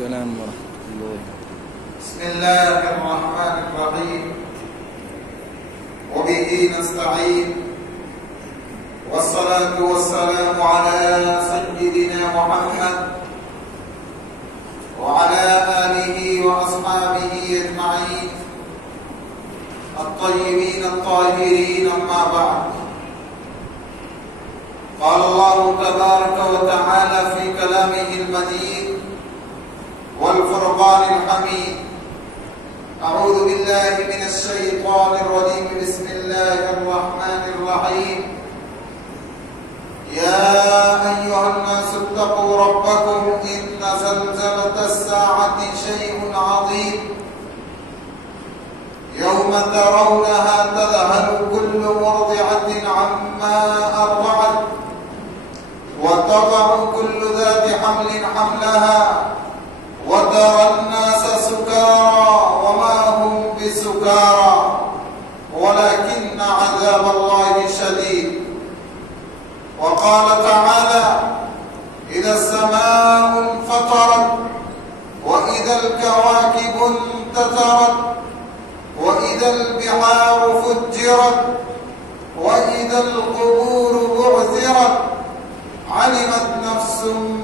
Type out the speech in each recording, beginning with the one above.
السلام ورحمة الله. بسم الله الرحمن الرحيم وبه نستعين والصلاة والسلام على سيدنا محمد وعلى آله وأصحابه أجمعين الطيبين الطاهرين، أما بعد. قال الله تبارك وتعالى في كلامه المجيد والفرقان الحميد: أعوذ بالله من الشيطان الرجيم، بسم الله الرحمن الرحيم. يا أيها الناس اتقوا ربكم إن زلزلة الساعة شيء عظيم يوم ترونها تذهل كل مرضعة عما أرضعت وتضع كل ذات حمل حملها وترى الناس سكارى وما هم بسكارى ولكن عذاب الله شديد. وقال تعالى: إذا السماء انفطرت وإذا الكواكب انتثرت وإذا البحار فجرت وإذا القبور بعثرت علمت نفس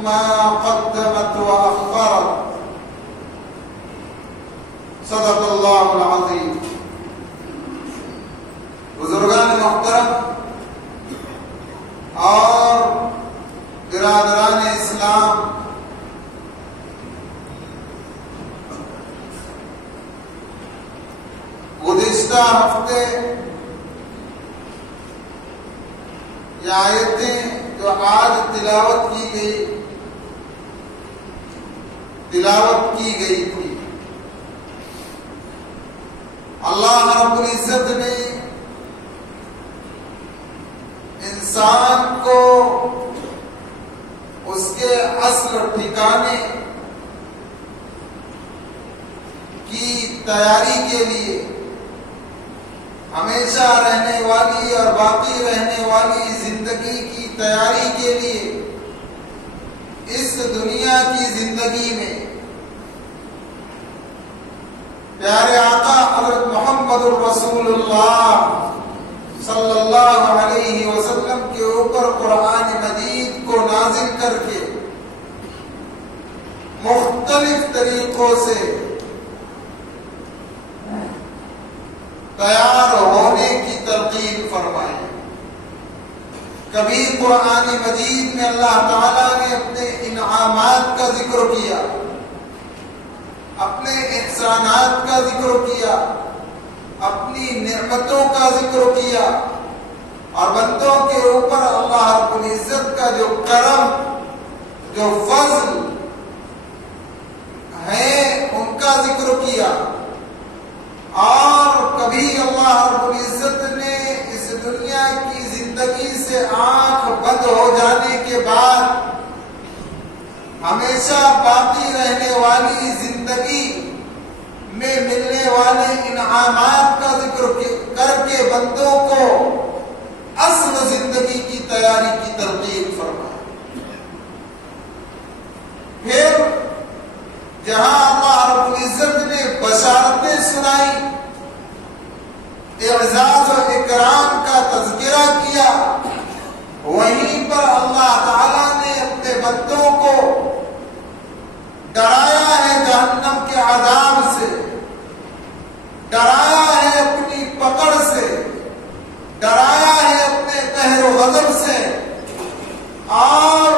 ما قدمت وأخرت. صدق اللہ العظیم. بزرگان محترم اور برادران اسلام، گزشتہ ہفتے یہ آیتیں جو آج تلاوت کی گئی تھی، اللہ رب العزت نے انسان کو اس کے اصل ٹھکانے کی تیاری کے لیے، ہمیشہ رہنے والی اور باقی رہنے والی زندگی کی تیاری کے لیے اس دنیا کی زندگی میں پیارے آقا حضرت محمد الرسول اللہ صلی اللہ علیہ وسلم کے اوپر قرآن مجید کو نازل کر کے مختلف طریقوں سے تیار ہونے کی تلقین فرمائی. کبھی قرآن مجید میں اللہ تعالیٰ نے اپنے انعامات کا ذکر کیا، اپنے احسانات کا ذکر کیا، اپنی نعمتوں کا ذکر کیا، اور بندوں کے اوپر اللہ رب العزت کا جو کرم، جو فضل ہے، ان کا ذکر کیا. اور کبھی اللہ رب العزت نے اس دنیا کی زندگی سے آنکھ بند ہو جانے کے بعد ہمیشہ باقی رہنے والی زندگی میں ملنے والے انعامات کا ذکر کر کے بندوں کو اصل زندگی کی تیاری کی تلقین فرمائی. پھر جہاں اللہ رب العزت نے بشارتیں سنائی، اعزاز و اکرام کا تذکرہ کیا، وہیں پر اللہ تعالیٰ نے اپنے بندوں کو ڈرایا ہے جہنم کے عذاب سے، ڈرایا ہے اپنی پکڑ سے، ڈرایا ہے اپنے قہر و غضب سے. اور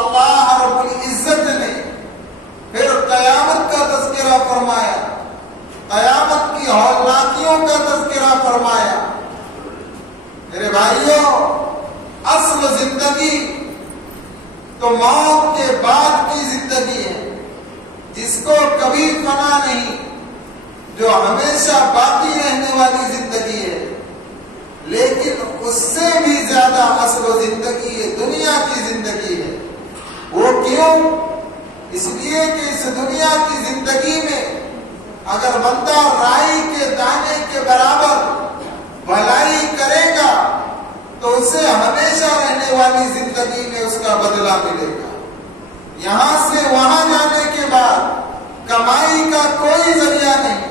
اللہ رب العزت نے پھر قیامت کا تذکرہ فرمایا، قیامت کی ہولناکیوں کا تذکرہ فرمایا. میرے بھائیوں، اصل زندگی تو موت کے بعد کی زندگی ہے، جس کو کبھی فنا نہیں، جو ہمیشہ باقی رہنے والی زندگی ہے. لیکن اس سے بھی زیادہ اصل زندگی ہے، دنیا کی زندگی ہے. وہ کیوں؟ اس لیے کہ اس دنیا کی زندگی میں اگر بندہ رائی کے دانے کے برابر بھلائی کرے گا تو اسے ہمیشہ رہنے والی زندگی میں اس کا بدلہ ملے گا. یہاں سے وہاں جانے کے بعد کمائی کا کوئی ذریعہ نہیں.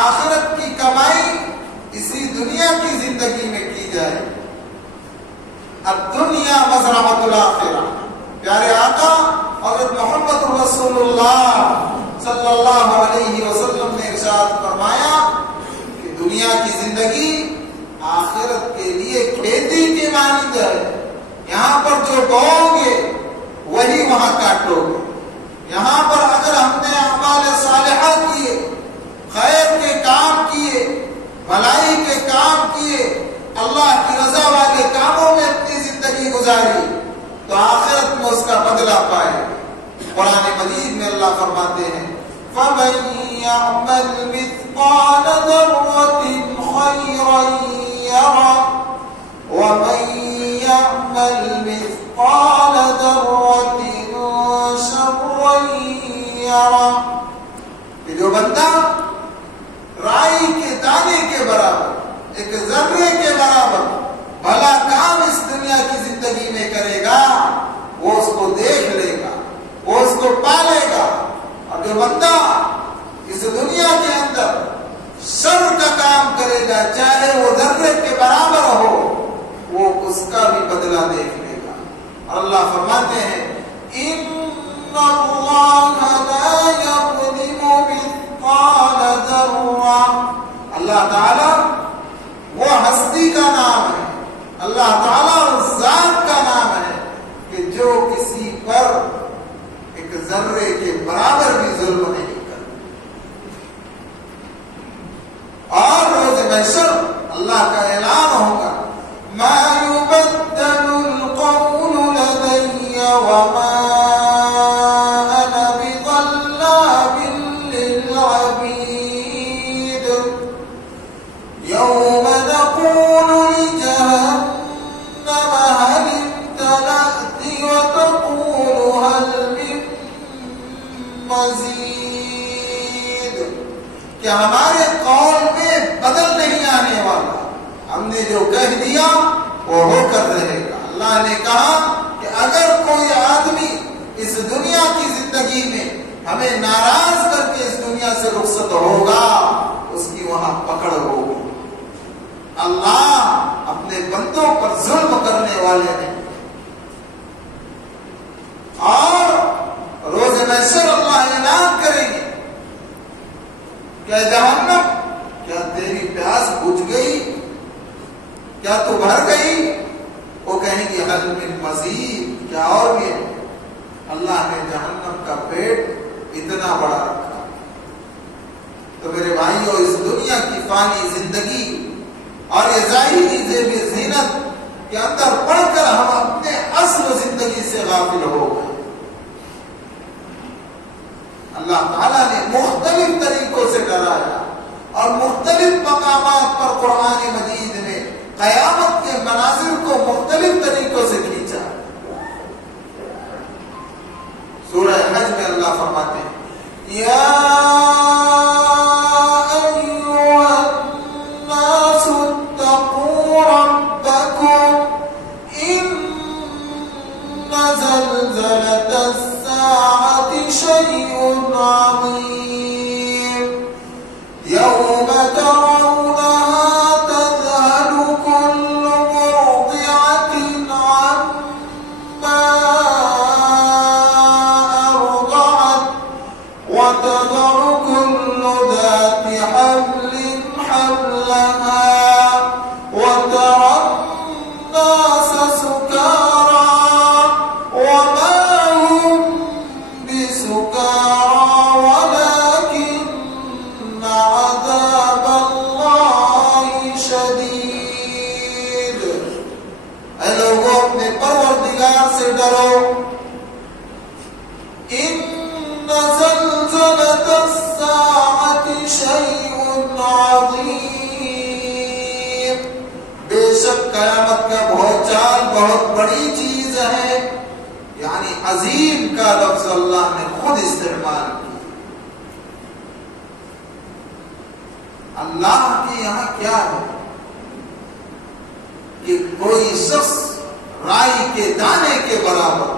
آخرت کی کمائی اسی دنیا کی زندگی میں کی جائے. الدنیا مزرعۃ الآخرہ. پیارے آقا حضرت محمد رسول اللہ صلی اللہ علیہ وسلم نے ارشاد فرمایا کہ دنیا کی زندگی آخرت کے لیے کھیتی کے مانند ہے. یہاں پر جو بوؤ گے وہی وہاں کاٹو گے. یہاں پر اگر ہم نے اعمال صالحہ کیے، خیر کے کام کیے، بھلائی کے کام کیے، اللہ کی رضا والے کاموں میں اپنی زندگی گزاری تو آخرت میں اس کا بدلہ پائے. قرآن مجید میں اللہ فرماتے ہیں فَمَن يَعْمَلْ مِثْقَالَ ذَرَّةٍ خَيْرًا يَرَهُ وَمَن يَعْمَلْ مِثْقَالَ ذَرَّةٍ شَرًّا يَرَهُ. کہ جو بندہ رائی کے دانے کے برابر، ایک ذرے کے برابر بھلا کام اس دنیا کی زندگی میں کرے گا وہ اس کو دیکھ لے گا، وہ اس کو پالے گا. اور جو بندہ اس دنیا کے اندر شر کا کام کرے گا چاہے وہ ذرے کے برابر ہو وہ اس کا بھی بدلہ دیکھ لے گا. اور اللہ فرماتے ہیں ان اللہ لا یظلم مثقال ذرہ. اللہ تعالی وہ ہستی کا نام ہے، اللہ تعالیٰ اس ذات کا نام ہے کہ جو کسی پر ایک ذرے کے برابر بھی ظلم نہیں کرتا. اور روز محشر اللہ کا اعلان ہوگا ما يبدل القول لدي وما انا بظلام للعبید. يوم نقول لجهنم هل امتلأت وتقول هل من مزید. کیا ہمارے قول میں بدل نہیں آنے والا؟ ہم نے جو کہہ دیا وہ ہو کر رہے گا. اللہ نے کہا کہ اگر کوئی آدمی اس دنیا کی زندگی میں ہمیں ناراض کر کے اس دنیا سے رخصت ہوگا اس کی وہاں پکڑ ہوگی. اللہ اپنے بندوں پر ظلم کرنے والے نہیں. اور روز محشر اللہ اعلان کریں گے کیا جہنم، کیا تیری پیاس بجھ گئی، کیا تو بھر گئی؟ وہ کہیں گے حل من مزید، کیا اور بھی ہے؟ اللہ نے جہنم کا پیٹ اتنا بڑا رکھا. تو میرے بھائیوں اس دنیا کی فانی زندگی اور یہ ظاہری زینت کے اندر پڑھ کر ہم اپنے اصل زندگی سے غافل ہو گئے. اللہ تعالیٰ نے مختلف طریقوں سے ڈرایا اور مختلف مقامات پر قرآن مجید میں قیامت کے مناظر کو مختلف طریقوں سے کھینچا. سورہ حج میں اللہ فرماتے ہیں یا زلزلة الساعة شيء عظيم يوم ترونها تذهل كل مرضعة عما أرضعت وتضع كل ذات حمل حملها وترى الناس سكارى وما هم بسكارى ولكن عذاب الله شديد. اے لوگوں اپنے پروردگار سے ڈرو. ان زلزلة الساعة شيء عظيم. بے شک قیامت کا بہت چال بہت بڑی چیز ہے. یعنی عظیم کا لفظ اللہ نے خود استعمال کیا. اللہ کے یہاں کیا ہے کہ کوئی شخص رائی کے دانے کے برابر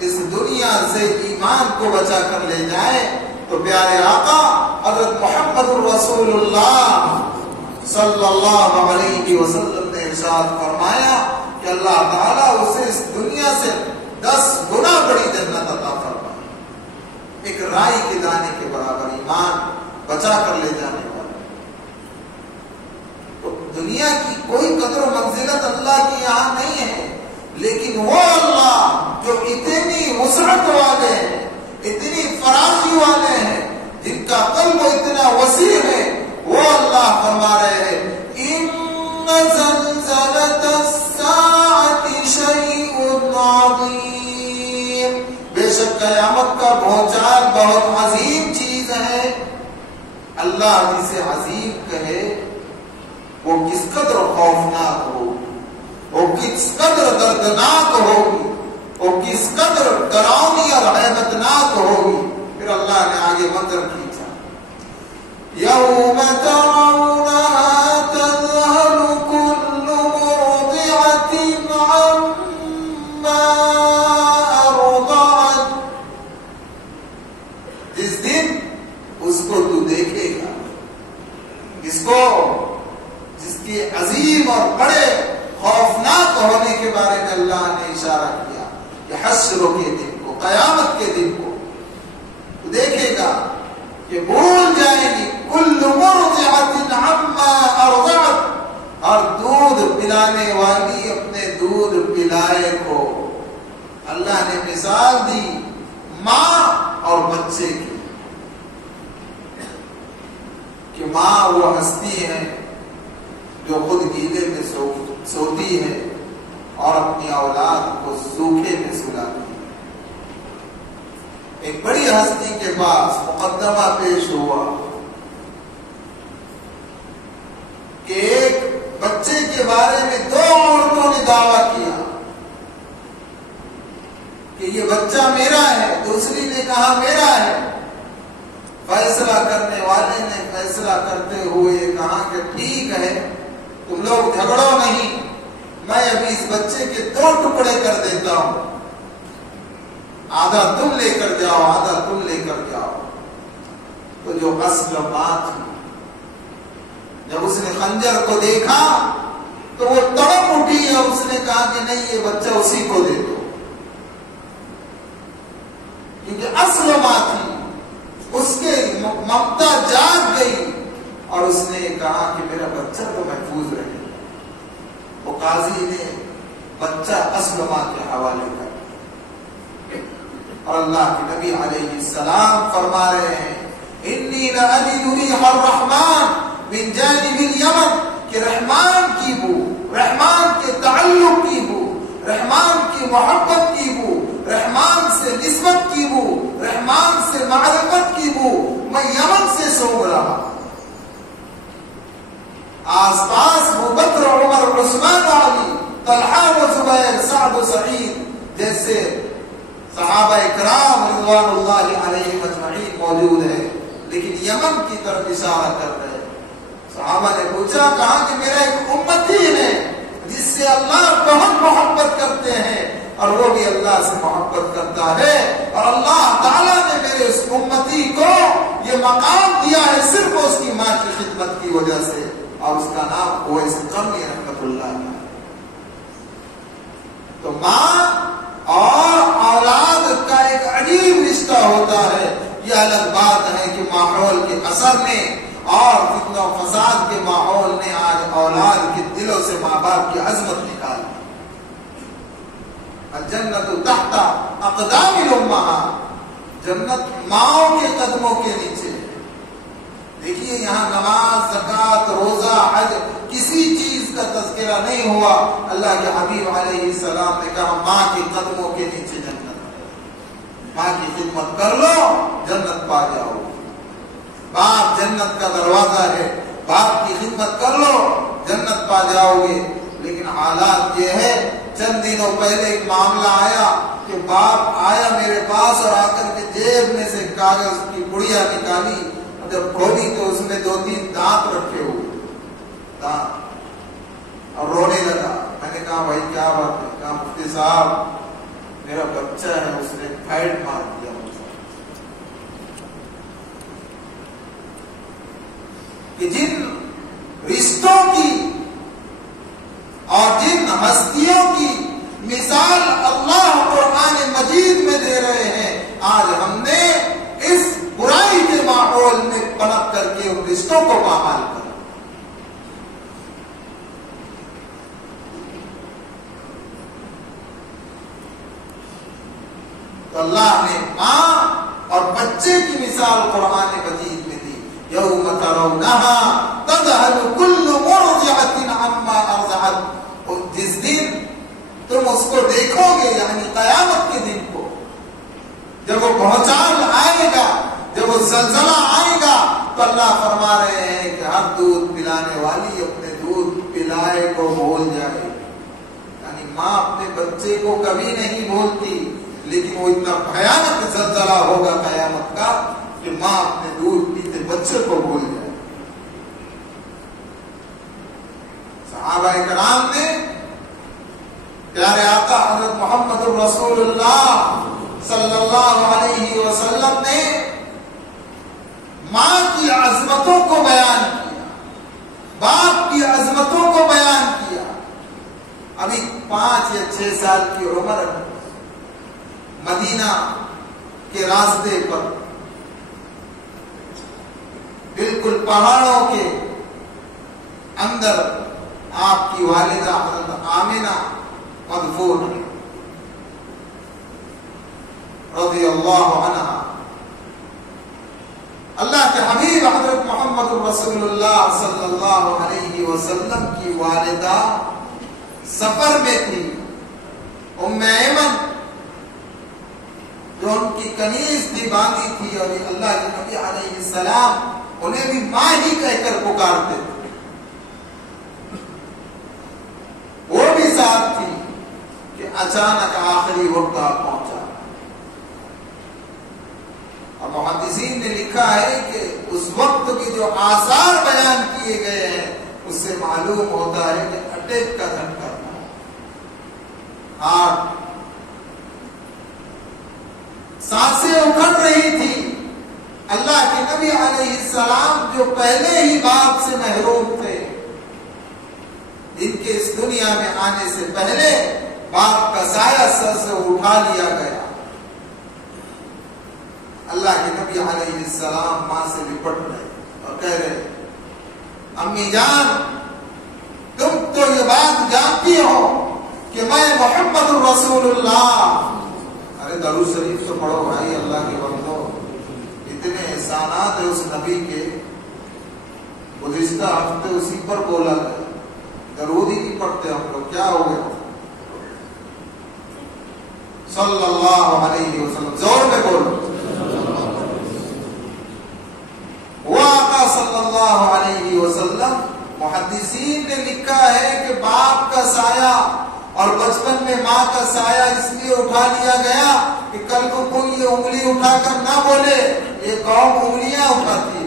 اس دنیا سے ایمان کو بچا کر لے جائیں، تو پیارے آقا حضرت محمد الرسول اللہ صلی اللہ علیہ وسلم نے ارشاد فرمایا کہ اللہ تعالیٰ اسے اس دنیا سے 10 گنا بڑی جنت عطا فرمائے، ایک رائی کے دانے کے برابر ایمان بچا کر لے جانے والا۔ تو دنیا کی کوئی قدر و منزلت اللہ کی یہاں نہیں ہے، لیکن وہ اللہ جو اتنی وسعت والے ہیں، اتنی فراخی والے ہیں، جن کا قلب اتنا وسیع ہے، وہ اللہ فرما رہے ہیں ان زلزلۃ الساعۃ شیء عظیم، بے شک قیامت کا پہنچان بہت عظیم چیز ہے۔ اللہ جسے عظیم کہے وہ کس قدر خوفناک ہو، وہ کس قدر دردناک ہوگی، وہ کس قدر ڈراؤنی اور حیبتناک ہوگی۔ پھر اللہ نے آگے منظر کھینچا، یوم ترونها تذہل کل مرضعۃ عما ارضعت، جس دن اس کو تو دیکھے گا، جس کو جس کے عظیم اور بڑے خوفناک ہونے کے بارے میں اللہ نے اشارہ کیا کہ حشر کے دن کو، قیامت کے دن کو تو دیکھے گا کہ بھول جائے گی کل مرضعۃ عما ارضعت، اور دودھ پلانے والی اپنے دودھ پلائے کو۔ اللہ نے مثال دی ماں اور بچے کی کہ ماں وہ ہستی ہے جو خود گیلے میں سوتی ہے اور اپنی اولاد کو سوکھے میں سلاتی ہے۔ ایک بڑی ہستی کے پاس مقدمہ پیش ہوا کہ ایک بچے کے بارے میں 2 عورتوں نے دعویٰ کیا کہ یہ بچہ میرا ہے، دوسری نے کہا میرا ہے۔ فیصلہ کرنے والے نے فیصلہ کرتے ہوئے کہا کہ ٹھیک ہے، تم لوگ جھگڑو نہیں، میں ابھی اس بچے کے 2 ٹکڑے کر دیتا ہوں، آدھا تم لے کر جاؤ، آدھا تم لے کر جاؤ۔ تو جو اصل ماں تھی، جب اس نے خنجر کو دیکھا تو وہ تڑپ اٹھی اور اس نے کہا کہ نہیں، یہ بچہ اسی کو دے دو، کیونکہ اصل ماں تھی، اس کے ممتا جاگ گئی اور اس نے کہا کہ میرا بچہ تو محفوظ رہے۔ وہ قاضی نے بچہ اصل ماں کے حوالے کر، اور اللہ کے نبی علیہ السلام فرما رہے ہیں انی لأجد ریح الرحمن من جانب الیمن، کہ رحمان کی بو، رحمان کے تعلق کی بو، رحمان کی محبت کی بو، رحمان سے نسبت کی بو، رحمان سے معرفت کی بو میں یمن سے سونگ رہا۔ آس پاس ابو بکر، عمر، عثمان، علی، طلحہ و زبیر، سعد و سعید جیسے صحابہ اکرام رضوان اللہ علیہم اجمعین موجود ہیں، لیکن یمن کی طرف اشارہ کر رہے ہیں۔ صحابہ نے پوچھا، کہا کہ میرا ایک امتی ہے جس سے اللہ بہت محبت کرتے ہیں اور وہ بھی اللہ سے محبت کرتا ہے، اور اللہ تعالیٰ نے میرے اس امتی کو یہ مقام دیا ہے صرف اس کی ماں کی خدمت کی وجہ سے، اور اس کا نام اویس قرنی رحمت اللہ ہے۔ تو ماں اور اولاد کا ایک عجیب رشتہ ہوتا ہے۔ یہ الگ بات ہے کہ ماحول کے اثر میں اور فتنہ و فساد کے ماحول نے آج اولاد کے دلوں سے ماں باپ کی عظمت نکالی۔ الجنت تحت اقدام الامہات، جنت ماؤں کے قدموں کے نیچے۔ دیکھیے یہاں نماز، زکات، روزہ، حج، کسی چیز کا تذکرہ نہیں ہوا۔ اللہ کے حبیب علیہ السلام نے کہا ماں کے قدموں کے نیچے جنت ہے، ماں کی خدمت کر لو جنت پا جاؤ۔ باپ جنت کا دروازہ ہے، باپ کی خدمت کر لو جنت پا جاؤ گے۔ لیکن حالات یہ ہے، چند دنوں پہلے ایک معاملہ آیا کہ باپ آیا میرے پاس اور آ کر کے جیب میں سے کاغذ کی پڑیا نکالی، جب کھولی تو اس میں 2-3 دانت رکھے ہوئے، دانت، اور رونے لگا۔ میں نے کہا بھائی کیا بات ہے؟ کہا مفتی صاحب میرا بچہ ہے اس نے پھیڑ مار دیا مجھے. کہ جن رشتوں کی اور جن ہستیوں کی مثال اللہ قرآن مجید میں دے رہے ہیں، آج ہم نے اس برائی کے ماحول میں پنپ کر کے ان رشتوں کو پامال کر. تو اللہ نے ماں اور بچے کی مثال قرآن مجید میں دی. یوم ترونہا تذہل کل مرضعۃ عما ارضعت. اور جس دن تم اس کو دیکھو گے، یعنی قیامت کے دن کو، جب وہ پہنچان آئے گا، جب وہ زلزلہ آئے گا، تو اللہ فرما رہے ہیں کہ ہر دودھ پلانے والی اپنے دودھ پلائے کو بھول جائے. یعنی ماں اپنے بچے کو کبھی نہیں بھولتی، لیکن وہ اتنا بھیانک زلزلہ ہوگا قیامت کا کہ ماں اپنے دودھ پیتے بچے کو بھول جائے. صحابہ کرام نے پیارے آقا حضرت محمد رسول اللہ صلی اللہ علیہ وسلم نے ماں کی عظمتوں کو بیان کیا، باپ کی عظمتوں کو بیان کیا. ابھی 5 یا 6 سال کی عمر مدینہ کے راستے پر بالکل پہاڑوں کے اندر آپ کی والدہ حضرت آمنہ مدفون رضی اللہ عنہ. اللہ کے حبیب حضرت محمد رسول اللہ صلی اللہ علیہ وسلم کی والدہ سفر میں تھی. ام ایمن جو ان کی کنیز تھی باندھی تھی، اور اللہ کے نبی علیہ السلام انہیں بھی ماں ہی کہہ کر پکارتے تھے، وہ بھی ساتھ تھی کہ اچانک آخری وقت پہنچا. اور محدثین نے لکھا ہے کہ اس وقت کے جو آثار بیان کیے گئے ہیں اس سے معلوم ہوتا ہے کہ اٹیک کا جھٹکا تھا. ہارٹ سانسیں اکھڑ رہی تھی. اللہ کے نبی علیہ السلام جو پہلے ہی باپ سے محروم تھے، ان کے اس دنیا میں آنے سے پہلے باپ کا سایہ سر سے اٹھا لیا گیا. اللہ کے نبی علیہ السلام ماں سے لپٹ رہے اور کہہ رہے، امی جان تم تو یہ بات جانتی ہو کہ میں محمد رسول اللہ. ارے درود شریف تو پڑھو بھائی، اللہ کے بندو، اتنے احسانات ہیں اس نبی کے. گزشتہ ہفتے اسی پر بولا گیا، درود ہی نہیں پڑھتے ہم لوگ، کیا ہو گیا؟ صلی اللہ علیہ وسلم، زور میں بولو. وہ آقا صلی اللہ علیہ وسلم، محدثین نے لکھا ہے کہ باپ کا سایہ اور بچپن میں ماں کا سایہ اس لیے اٹھا لیا گیا کہ کل کو کوئی یہ انگلی اٹھا کر نہ بولے یہ قوم انگلیاں اٹھاتی ہے،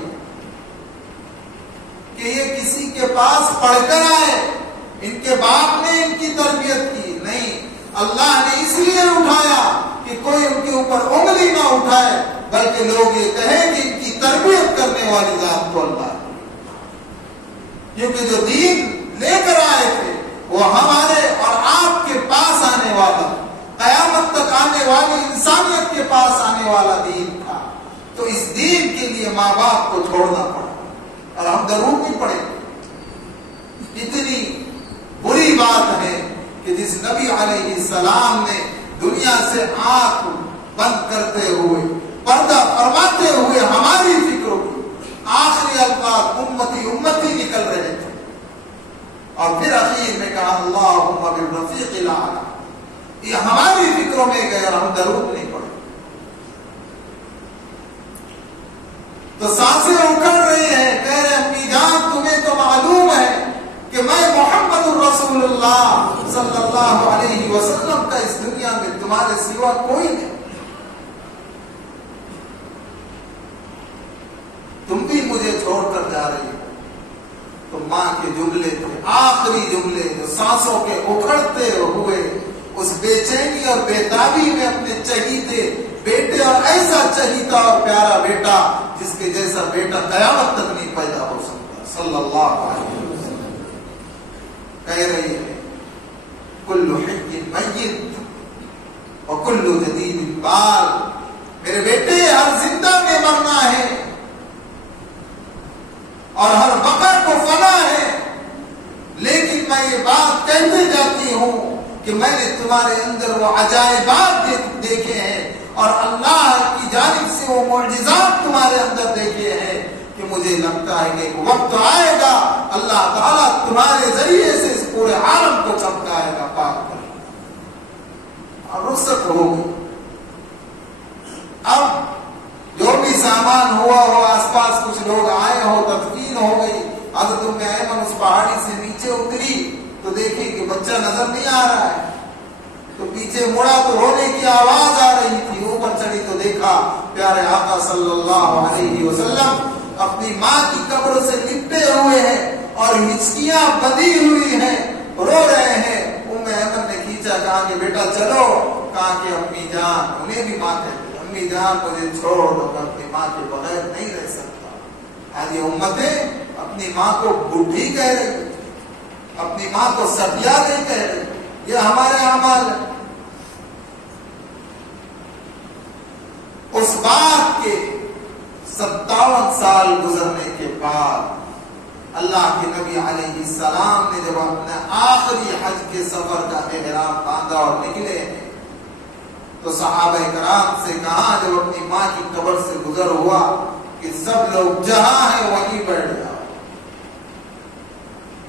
کہ یہ کسی کے پاس پڑھ کر آئے، ان کے باپ نے ان کی تربیت کی. نہیں، اللہ نے اس لیے اٹھایا کہ کوئی ان کے اوپر انگلی نہ اٹھائے، بلکہ لوگ یہ کہیں کہ ان کی تربیت کرنے والی ذات تو اللہ ہے. کیونکہ جو دین لے کر آئے تھے وہ ہمارے اور آپ کے پاس آنے والا، قیامت تک آنے والی انسانیت کے پاس آنے والا دین تھا. تو اس دین کے لیے ماں باپ کو چھوڑنا پڑا اور ہم درود بھی پڑے. اتنی بری بات ہے کہ جس نبی علیہ السلام نے دنیا سے آنکھ بند کرتے ہوئے، پردہ فرماتے ہوئے ہماری فکروں کی آخری الفاظ امتی امتی نکل رہے تھے، اور پھر اخیر میں کہا اللہم بالرفیق الاعلی. یہ ہماری فکروں میں گئے اور ہم درود نہیں پڑے. تو سانسیں اکھڑ رہی ہیں، کہہ رہے امی جان تمہیں تو معلوم ہے کہ میں محمد الرسول اللہ صلی اللہ علیہ وسلم کا اس دنیا میں تمہارے سوا کوئی نہیں. تم بھی مجھے چھوڑ کر جا رہی ہو. تو ماں کے جملے تھے، آخری جملے جو سانسوں کے اکھڑتے ہوئے اس بے چینی اور بےتابی میں اپنے چہیتے بیٹے اور ایسا چہیتا اور پیارا بیٹا جس کے جیسا بیٹا قیامت تک نہیں پیدا ہو سکتا صلی اللہ علیہ وسلم کہہ رہی ہے کل حی میت وکل جدید بال، میرے بیٹے ہر زندہ میں مرنا ہے اور ہر بقا کو فنا ہے، لیکن میں یہ بات کہتے جاتی ہوں کہ میں نے تمہارے اندر وہ عجائبات دیکھے ہیں اور اللہ کی جانب سے وہ معجزات تمہارے اندر دیکھے ہیں کہ مجھے لگتا ہے کہ ایک وقت آئے گا اللہ تعالیٰ تمہارے ذریعے سے اس پورے عالم کو چمکائے گا، پاک کرے گا اور رخصت ہوگی۔ اب جو بھی سامان ہوا ہو، آس پاس کچھ لوگ آئے ہو، تدفین ہو گئی، حضرت ام ایمن اس پہاڑی سے نیچے اتری تو دیکھی کہ بچہ نظر نہیں آ رہا ہے، تو پیچھے مڑا تو رونے کی آواز آ رہی تھی، اوپر چڑھی تو دیکھا پیارے آقا صلی اللہ علیہ وسلم اپنی ماں کی قبر سے لپٹے ہوئے ہیں اور ہچکیاں بندھی ہوئی ہیں، رو رہے ہیں۔ ام ایمن نے کھینچا، کہا کہ بیٹا چلو، کہا کہ امی جان، انہیں بھی ماں کہتے، امی جان مجھے چھوڑ دو، میں اپنی ماں کے بغیر نہیں رہ سکتا۔ آج یہ امتیں اپنی ماں کو بڈھی کہہ رہی، اپنی ماں کو سٹیا نہیں کہہ رہی، یہ ہمارے اعمال ہیں۔ اس بات کے 57 سال گزرنے کے بعد اللہ کے نبی علیہ السلام نے جب اپنے آخری حج کے سفر کا احرام باندھا اور نکلے ہیں تو صحابہ کرام سے کہا، جب اپنی ماں کی قبر سے گزر ہوا، کہ سب لوگ جہاں ہیں وہیں بیٹھ جاؤ۔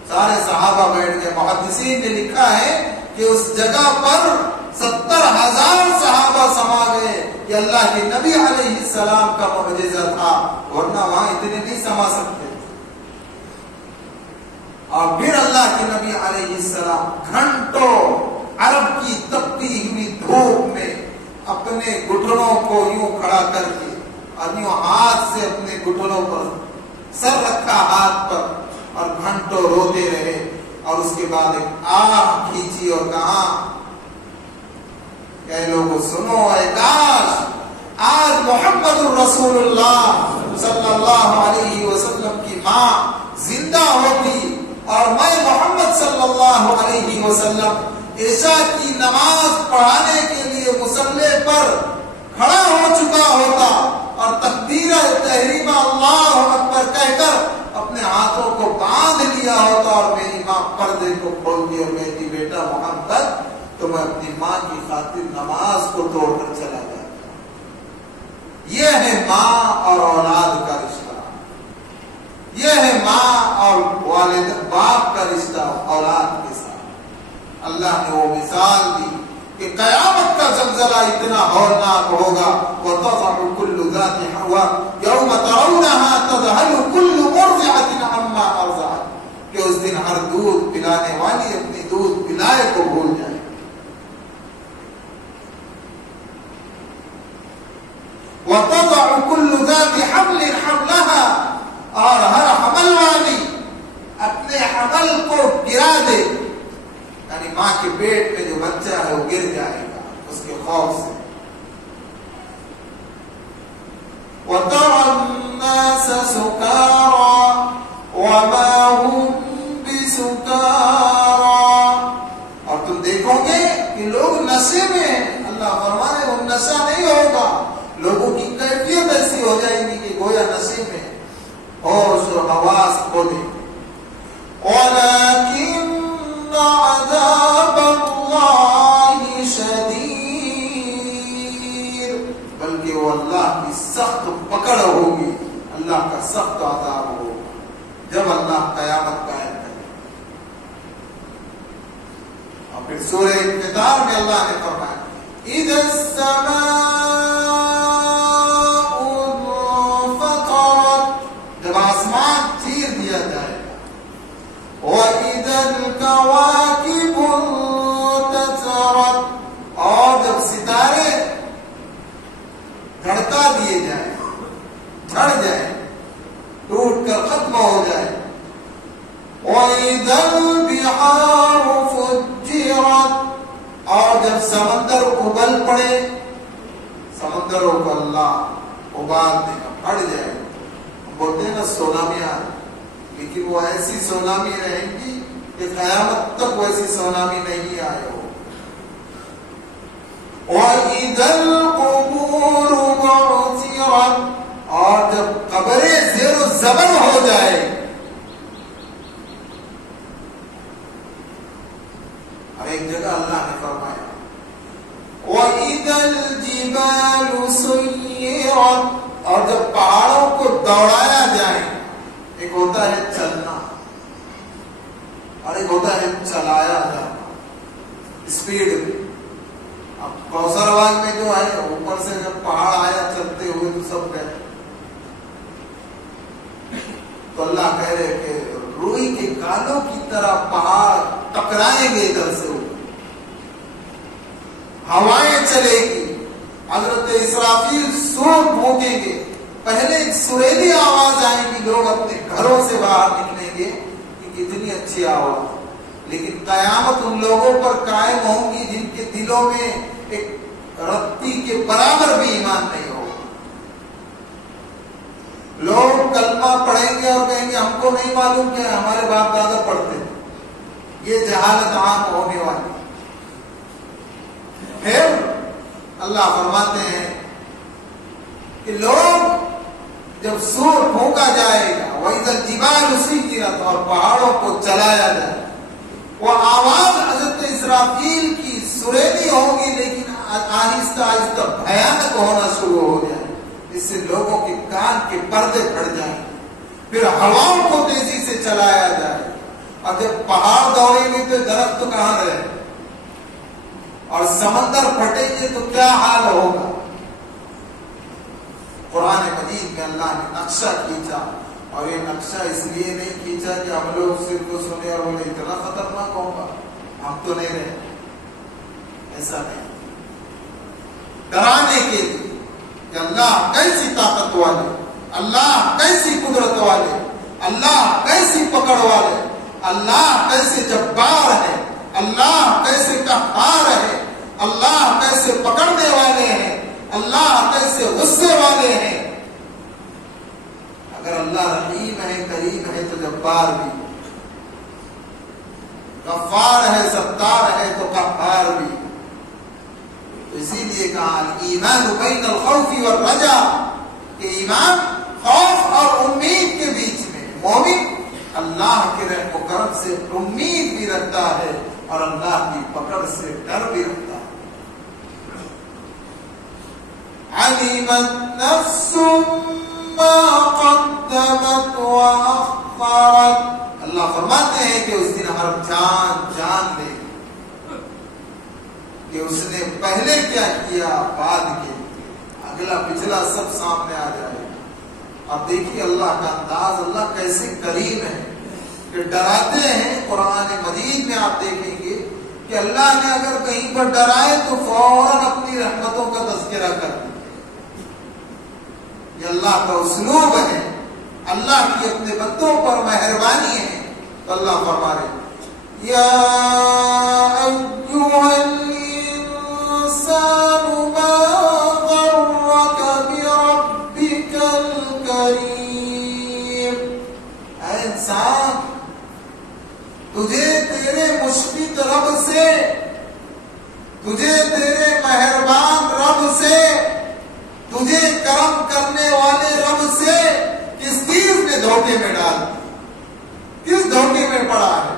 سارے صحابہ بیٹھ گئے۔ محدثین نے لکھا ہے کہ اس جگہ پر 70,000 صحابہ سما گئے، کہ اللہ کے نبی علیہ السلام کا معجزہ تھا، ورنہ وہاں اتنے نہیں سما سکتے۔ اور پھر اللہ کے نبی علیہ السلام گھنٹوں عرب کی تپتی ہوئی دھوپ میں اپنے گھٹنوں کو یوں کھڑا کر کے اور یوں ہاتھ سے اپنے گھٹنوں پر سر رکھا ہاتھ پر اور گھنٹوں روتے رہے، اور اس کے بعد ایک آہ کھینچی اور کہا کہ لوگوں سنو، اے کاش آج محمد الرسول اللہ صلی اللہ علیہ وسلم کی ماں زندہ ہوتی اور میں محمد صلی اللہ علیہ وسلم عشاء کی نماز پڑھانے کے لیے مصلی پر کھڑا ہو چکا ہوتا اور تکبیرہ تحریمہ اللہ اکبر کہہ کر اپنے ہاتھوں کو باندھ لیا ہوتا اور میری ماں پردے کو کھولتی اور کہتی بیٹا محمد، تو میں اپنی ماں کی خاطر نماز کو توڑ کر چلا جاتا۔ یہ ہے ماں اور اولاد کا رشتہ، یہ ہے ماں اور والد باپ کا رشتہ اولاد کے ساتھ۔ اللہ نے وہ مثال دی کہ قیامت کا زلزلہ اتنا ہولناک ہوگا، وَتَضَعُ كُلُّ ذَاتِ حَوَّىٰ يَوْمَ تَرَوْنَهَا تَذْهَلُ كُلُّ مُرْضِعَةٍ عَمَّا أَرْضَعَتْ، کہ اس دن ہر دودھ پلانے والی اپنی دودھ پلائے کو بھول جائے۔ وَتَضَعُ كُلُّ ذَاتِ حَمْلٍ حَمْلَهَا، اور ہر حمل والی اپنے حمل کو گرا دے، یعنی ماں کے پیٹ میں جو بچہ ہے وہ گر جائے گا اس کے خوف سے۔ وَتَرَى النَّاسَ سُكَارَىٰ وَمَا هُمْ بِسُكَارَىٰ، اور تم دیکھو گے کہ لوگ نشے میں ہیں۔ اللہ فرمانے وہ نشہ نہیں ہوگا، لوگوں کی کیفیت ایسی ہو جائے گی کہ گویا نشے میں ہوش و حواس کھو دیں۔ وَلَكِنَّ عَذَابَ اللَّهِ شَدِيدٌ، بلکہ وہ اللہ کی سخت پکڑ ہوگی، اللہ کا سخت عذاب ہوگا جب اللہ قیامت قائم کرے۔ اور پھر سورہ انفطار میں اللہ نے فرمایا اِذَا السَّمَاءُ انفطرت، جب آسمان چیر دیا جائے گا، وَإِذَا الْكَوَاكِبُ انتَثَرَتْ، اور جب ستارے دھڑکا دیے جائیں، جھڑ جائیں، ٹوٹ کر ختم ہو جائے، وَإِذَا الْبِحَارُ فُجِّرَتْ، اور جب سمندر ابل پڑے، سمندروں کو اللہ ابال دے گا، پھٹ جائے گا. بولتے ہیں نا سونامیاں، لیکن وہ ایسی سونامی رہے گی کہ قیامت تک ویسی سونامی نہیں آئے ہو. وَإِذَا الْقُبُورُ بُعْثِرَتْ، اور جب قبریں زیر و زبر ہو جائے. اور ایک جگہ اللہ نے فرمایا وَإِذَا الْجِبَالُ سُيِّرَتْ، اور جب پہاڑوں کو دوڑایا جائے. ایک ہوتا ہے چلنا اور ایک ہوتا ہے چلایا جانا، اسپیڈ. اب کوثر باغ میں جو ہے اوپر سے جب پہاڑ آیا چلتے ہوئے تو سب گئے. تو اللہ کہہ رہے کہ روئی کے کانوں کی طرح پہاڑ ٹکرائیں گے ادھر سے، ہوائیں چلے گی. حضرت اسرافیل سور بھونکیں گے، پہلے ایک سریلی آواز آئے گی، لوگ اپنے گھروں سے باہر نکلیں گے کہ کتنی اچھی آواز. لیکن قیامت ان لوگوں پر قائم ہوں گی جن کے دلوں میں ایک رتی کے برابر بھی ایمان نہیں ہوگا. لوگ کلمہ پڑھیں گے اور کہیں گے ہم کو نہیں معلوم کیا ہمارے باپ دادا پڑھتے. یہ جہالت عام ہونے والی. پھر اللہ فرماتے ہیں کہ لوگ جب سور پھونکا جائے گا، وَإِذَا الْجِبَالُ سُيِّرَتْ، اور پہاڑوں کو چلایا جائے، وہ آواز حضرت اسرافیل کی سریلی ہوگی لیکن آہستہ آہستہ بھیانک ہونا شروع ہو جائے. اس سے لوگوں کے کان کے پردے پھٹ جائیں. پھر ہواؤں کو تیزی سے چلایا جائے، اور جب پہاڑ دوڑیں گے تو درخت تو کہاں رہے، اور سمندر پھٹیں گے تو کیا حال ہوگا. قرآن مجید میں اللہ نے نقشہ کھینچا، اور یہ نقشہ اس لیے نہیں کھینچا کہ ہم لوگ صرف کو سنے اور بولے اتنا خطرناک ہوگا، ہم تو نہیں رہے. ایسا نہیں، ڈرانے کے لیے کہ اللہ کیسی طاقت والے، اللہ کیسی قدرت والے، اللہ کیسی پکڑ والے، اللہ کیسے جبار ہے، اللہ کیسے قہار ہے، اللہ کیسے پکڑنے والے ہیں، اللہ کیسے غصے والے ہیں. اگر اللہ رحیم ہے، کریم ہے تو جبار بھی، غفار ہے، ستار ہے تو قہار بھی. تو اسی لیے کہا ایمان بین الخوف والرجا، کہ ایمان خوف اور امید کے بیچ میں. مومن اللہ کے رحم و کرم سے امید بھی رکھتا ہے اور اللہ کی پکڑ سے ڈر بھی رکھتا ہے. علمت نفس ما قدمت واخرت، اللہ فرماتے ہیں کہ اس دن ہر جان جان لے کہ اس نے پہلے کیا کیا، بعد کے اگلا پچھلا سب سامنے آ جائے. اب دیکھیے اللہ کا انداز، اللہ کیسے کریم ہے کہ ڈراتے ہیں. قرآن مجید میں آپ دیکھیں گے کہ اللہ نے اگر کہیں پر ڈرائے تو فوراً اپنی رحمتوں کا تذکرہ کر دیا. یہ اللہ کا اسلوب ہے، اللہ کی اپنے بندوں پر مہربانی ہے. تو اللہ فرما رہے یا ایھا الانسان ما غرک بربک الکریم، اے انسان تجھے تیرے مشفق رب سے، تجھے تیرے مہربان رب سے، تجھے کرم کرنے والے رب سے کس چیز نے دھوکے میں ڈال، کس دھوکے میں پڑا ہے.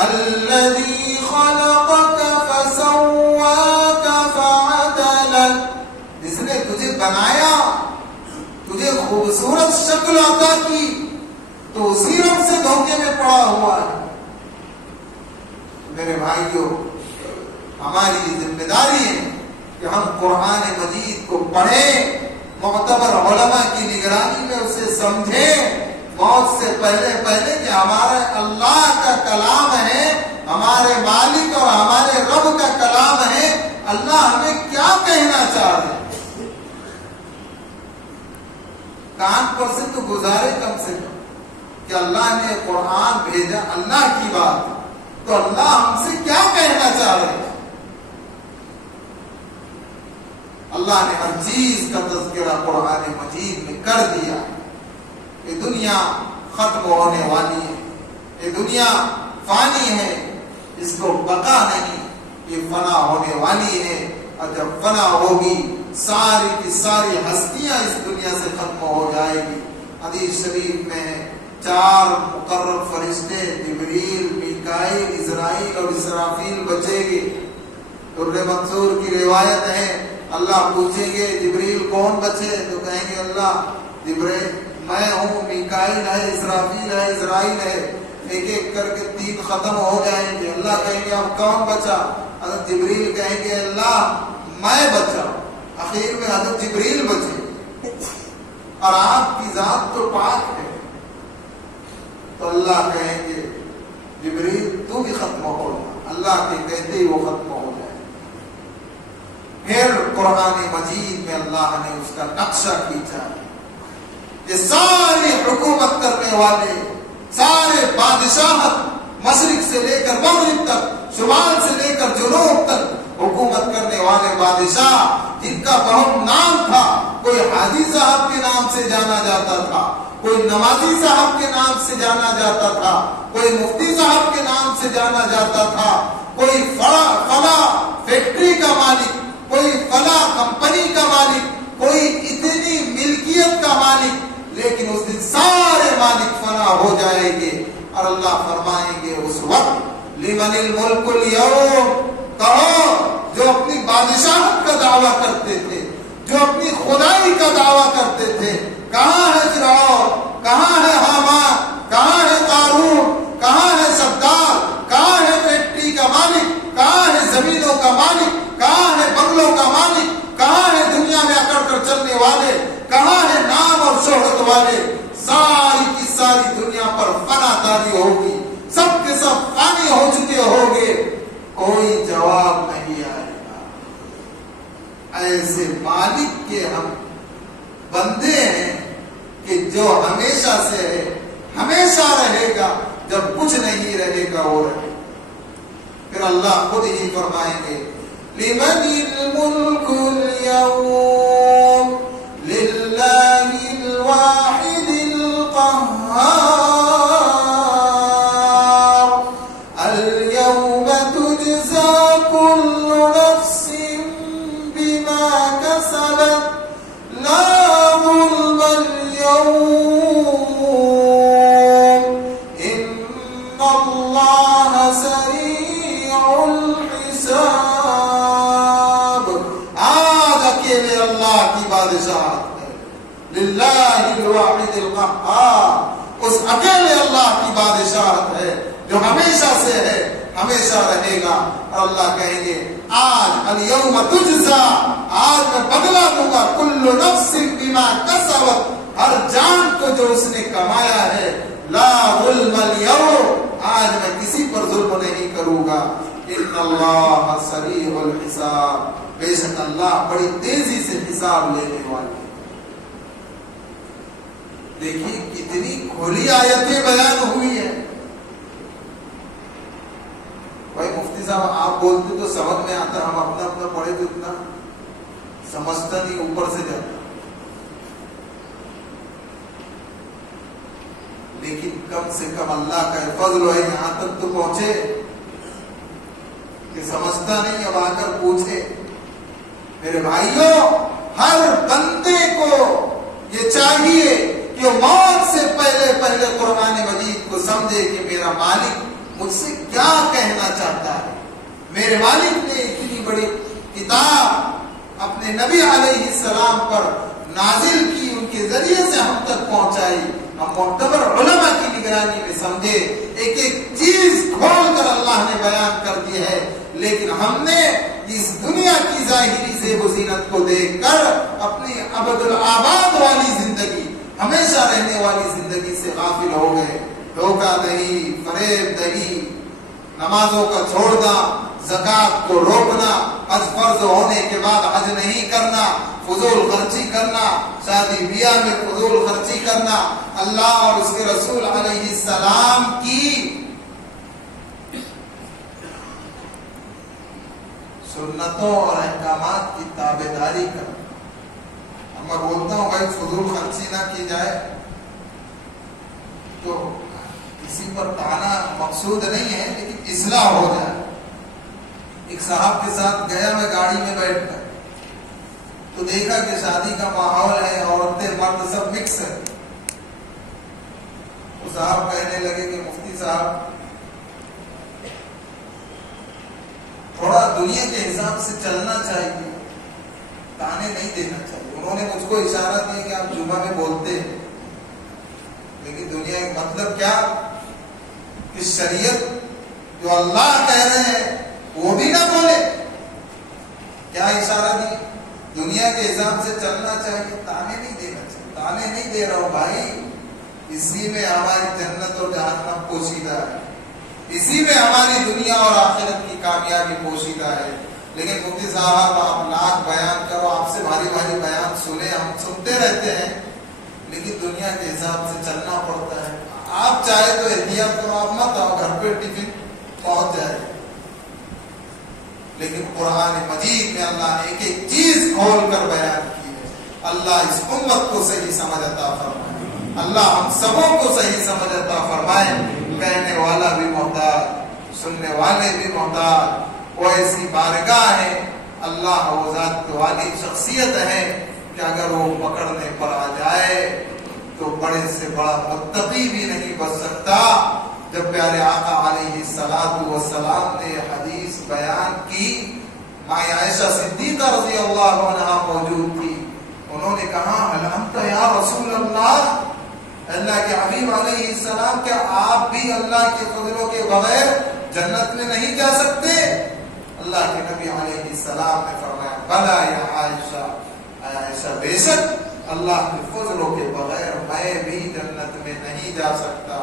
الذی خلقک فسواک فعدلک، جس نے تجھے بنایا، تجھے خوبصورت شکل عطا کی، تو اسی رب سے دھوکے میں پڑا ہوا ہے. میرے بھائیوں، ہماری ذمہ داری ہے کہ ہم قرآن مجید کو پڑھیں، معتبر علماء کی نگرانی میں اسے سمجھیں، موت سے پہلے پہلے کہ ہمارا اللہ کا کلام ہے، ہمارے مالک اور ہمارے رب کا کلام ہے. اللہ ہمیں کیا کہنا چاہ رہے، کان پر سے تو گزارے کم سے کم کہ اللہ نے قرآن بھیجا، اللہ کی بات. تو اللہ ہم سے کیا کہنا چاہ رہے ہیں؟ اللہ نے ہر چیز کا تذکرہ قرآن مجید میں کر دیا. یہ دنیا ختم ہونے والی ہے، یہ دنیا فانی ہے، اس کو بقا نہیں، یہ فنا ہونے والی ہے. اور جب فنا ہوگی ساری کی ساری ہستیاں اس دنیا سے ختم ہو جائے گی. حدیث شریف میں ہے 4 مقرر فرشتے جبریل، میکائیل، اسرائیل اور اسرافیل بچیں گے. در منصور کی روایت ہے اللہ پوچھیں گے جبریل کون بچے؟ تو کہیں گے اللہ جبریل میں ہوں، میکائیل ہے، اسرافیل ہے، اسرائیل ہے. ایک ایک کر کے 3 ختم ہو جائیں گے. اللہ کہیں گے اب کون بچا؟ حضرت جبریل کہیں گے اللہ میں بچا. اخیر میں حضرت جبریل بچے اور آپ کی ذات تو پاک ہے. تو اللہ کہیں گے جبریل تو بھی ختم ہو جا. اللہ کے کہتے ہی وہ ختم ہو جائے. پھر قرآن مجید میں اللہ نے اس کا نقشہ کھینچا. یہ ساری حکومت کرنے والے، سارے بادشاہت مشرق سے لے کر مغرب تک، شمال سے لے کر جنوب تک حکومت کرنے والے بادشاہ جن کا بہت نام تھا. کوئی حاجی صاحب کے نام سے جانا جاتا تھا، کوئی نمازی صاحب کے نام سے جانا جاتا تھا، کوئی مفتی صاحب کے نام سے جانا جاتا تھا، کوئی فلاں فیکٹری کا مالک، کوئی فلاں کمپنی کا مالک، کوئی اتنی ملکیت کا مالک. لیکن اس دن سارے مالک فنا ہو جائیں گے اور اللہ فرمائیں گے اس وقت لمن الملک اليوم. کہو جو اپنی بادشاہت کا دعویٰ کرتے تھے، جو اپنی خدائی کا دعویٰ کرتے تھے، کہاں ہے فرعون، کہاں ہے حامان، کہاں ہے قارون، کہاں ہے صدار، کہاں ہے فیکٹری کا مالک، کہاں ہے زمینوں کا مالک، کہاں ہے بنگلوں کا مالک، کہاں ہے دنیا میں اکڑ کر چلنے والے، کہاں ہے نام اور شہرت والے. ساری کی ساری دنیا پر فنا تاری ہوگی، سب کے سب فانی ہو چکے ہوگے، کوئی جواب نہیں آئے گا. ایسے مالک کے ہم بندے ہیں کہ جو ہمیشہ سے ہے، ہمیشہ رہے گا، جب کچھ نہیں رہے گا وہ رہے گا. پھر اللہ خود ہی فرمائیں گے لمن الملک اليوم للہ الواحد القہار اليوم تجزا كل نفس بما كسبت لا ظلم اليوم ان اللہ سریع الحساب. اللہ کی بادشاہت ہے، للہ الواحد القہار، اس اکیلے اللہ کی بادشاہت ہے جو ہمیشہ سے ہے، ہمیشہ رہے گا. اور اللہ کہیں گے آج الیوم تجزا، آج میں بدلہ دوں گا، کل نفس بما کسبت، ہر جان کو جو اس نے کمایا ہے. لا ظلم اليوم، آج میں کسی پر ظلم نہیں کروں گا. ان اللہ سریع الحساب، بے شک اللہ بڑی تیزی سے حساب لینے والے. دیکھیے کتنی کھلی آیتیں بیان ہوئی ہے. بھائی مفتی صاحب آپ بولتے تو سمجھ میں آتا، ہم اپنا اپنا پڑھے تو اتنا سمجھتا نہیں، اوپر سے جاتا. لیکن کم سے کم اللہ کا فضل ہے یہاں تک تو پہنچے کہ سمجھتا نہیں اب آ کر پوچھے. میرے بھائیوں، ہر بندے کو یہ چاہیے کہ وہ موت سے پہلے پہلے قرآن مجید کو سمجھے کہ میرا مالک مجھ سے کیا کہنا چاہتا ہے. میرے مالک نے اتنی بڑی کتاب اپنے نبی علیہ السلام پر نازل کی، ان کے ذریعے سے ہم تک پہنچائی. ہم معتبر علماء کی نگرانی میں سمجھے، ایک ایک چیز کھول کر اللہ نے بیان کر دی ہے. لیکن ہم نے اس دنیا کی ظاہری زیب و زینت کو دیکھ کر اپنی ابد الآباد والی زندگی، ہمیشہ رہنے والی زندگی سے غافل ہو گئے. دھوکہ دہی، فریب دہی، نمازوں کا چھوڑنا، زکات کو روکنا، حج فرض ہونے کے بعد حج نہیں کرنا، فضول خرچی کرنا، شادی بیاہ میں فضول خرچی کرنا، اللہ اور اس کے رسول علیہ السلام کی سنتوں اور احکامات کی تابعداری کرنا. اب میں بولتا ہوں بھائی فضول خرچی نہ کی جائے، تو کسی پر تانا مقصود نہیں ہے، لیکن اصلاح ہو جائے. ایک صاحب کے ساتھ گیا میں گاڑی میں بیٹھ کر، تو دیکھا کہ شادی کا ماحول ہے، عورتیں مرد سب مکس ہے. تو صاحب کہنے لگے کہ مفتی صاحب تھوڑا دنیا کے حساب سے چلنا چاہیے، تانے نہیں دینا چاہیے. انہوں نے مجھ کو اشارہ دیا کہ آپ جمعہ میں بولتے ہیں، لیکن دنیا کا مطلب کیا کہ شریعت جو اللہ کہہ رہے ہیں وہ بھی نہ بولے. کیا اشارہ دی؟ دنیا کے حساب سے چلنا چاہیے، تانے نہیں دینا چاہیے. تانے نہیں دے رہا ہوں بھائی، اسی میں ہماری جنت اور جہنم پوشیدہ ہے، اسی میں ہماری دنیا اور آخرت کی کامیابی پوشیدہ ہے. لیکن مفتی صاحب آپ لاکھ بیان کرو، آپ سے بھاری بھاری بیان سنے، ہم سنتے رہتے ہیں، لیکن دنیا کے حساب سے چلنا پڑتا ہے. آپ چاہے تو احتیاط کرو، آپ مت آؤ، گھر پہ ٹفن پہنچ جائے. لیکن قرآن مجید میں اللہ نے ایک ایک چیز کھول کر بیان کی ہے. اللہ اس امت کو صحیح سمجھ عطا فرمائے، اللہ ہم سبوں کو صحیح سمجھ عطا فرمائے. کہنے والا بھی محتاج، سننے والے بھی محتاج. وہ ایسی بارگاہ ہے، اللہ وہ ذات والی شخصیت ہے کہ اگر وہ پکڑنے پر آ جائے تو بڑے سے بڑا متقی بھی نہیں بچ سکتا. جب پیارے آقا علیہ الصلوۃ والسلام نے حدیث بیان کی، ماں عائشہ صدیقہ رضی اللہ عنہا موجود تھی. انہوں نے کہا هل انت یا رسول اللہ، اللہ کے حبیب علیہ السلام، کیا آپ بھی اللہ کے فضلوں کے بغیر جنت میں نہیں جا سکتے؟ اللہ کے نبی علیہ السلام نے فرمایا بلا یا عائشہ، عائشہ بے شک اللہ کے فضلوں کے بغیر میں بھی جنت میں نہیں جا سکتا.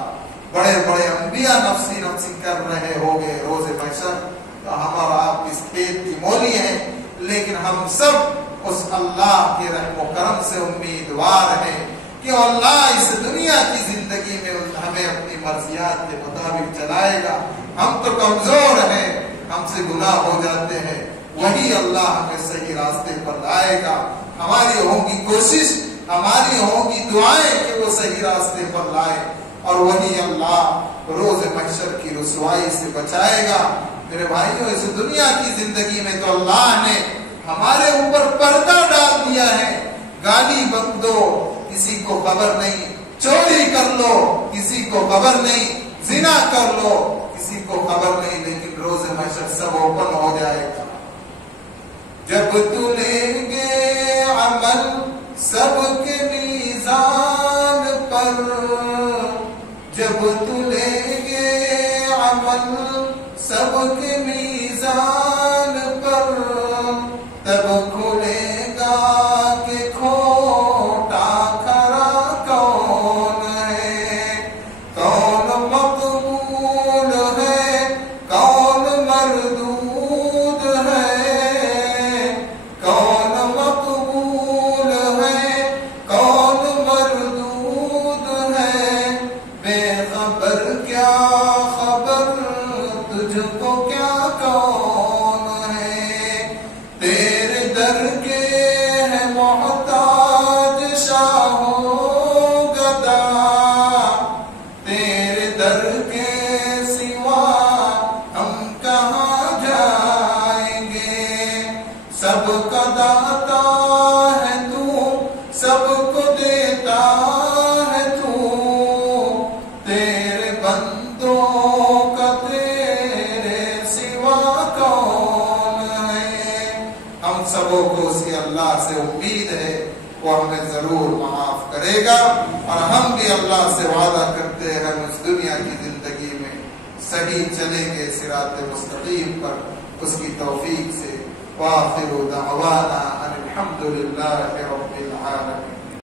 بڑے بڑے انبیاء نفسی نفسی کر رہے ہوگے روز محشر، تو ہم اور آپ اس کھیت کی مولی ہیں، لیکن ہم سب اس اللہ کے رحم و کرم سے امیدوار ہیں کہ اللہ اس دنیا کی زندگی میں ہمیں اپنی مرضیات کے مطابق چلائے گا. ہم تو کمزور ہیں، ہم سے گناہ ہو جاتے ہیں، وہی اللہ ہمیں صحیح راستے پر لائے گا. ہماری ہوگی کوشش، ہماری ہوگی دعائیں کہ وہ صحیح راستے پر لائے، اور وہی اللہ روز محشر کی رسوائی سے بچائے گا. میرے بھائیوں، اس دنیا کی زندگی میں تو اللہ نے ہمارے اوپر پردہ ڈال دیا ہے. گالی بک دو، کسی کو خبر نہیں. چوری کر لو، کسی کو خبر نہیں. زنا کر لو، کسی کو خبر نہیں. لیکن روز محشر سب اوپن ہو جائے گا. جب تلیں گے عمل سب کے میزان پر، جب تلیں گے عمل سب کے میزان پر، تب کھلے گا کہ کھوٹا کھرا کون ہے، کون مقبول ہے، کون مردود ہے، کون مقبول ہے، کون مردود ہے. بے خبر کیا خبر، تجھ کو کیا کون ہے، تیرے در کے ہے محتاج شاہ و گدا، تیرے در کے سوا ہم کہاں جائیں گے. سب کا داتا ہے تو، سب کو دیتا ہے تو، تیرے بندوں کا تیرے سوا کون ہے. ہم سبوں کو اسی اللہ سے امید ہے وہ ہمیں ضرور معاف کرے گا، اور ہم بھی اللہ سے وعدہ کرتے ہیں ہم اس دنیا کی زندگی میں صحیح چلیں گے صراط مستقیم پر اس کی توفیق سے. وآخر دعوانا ان الحمد للہ رب العالمین.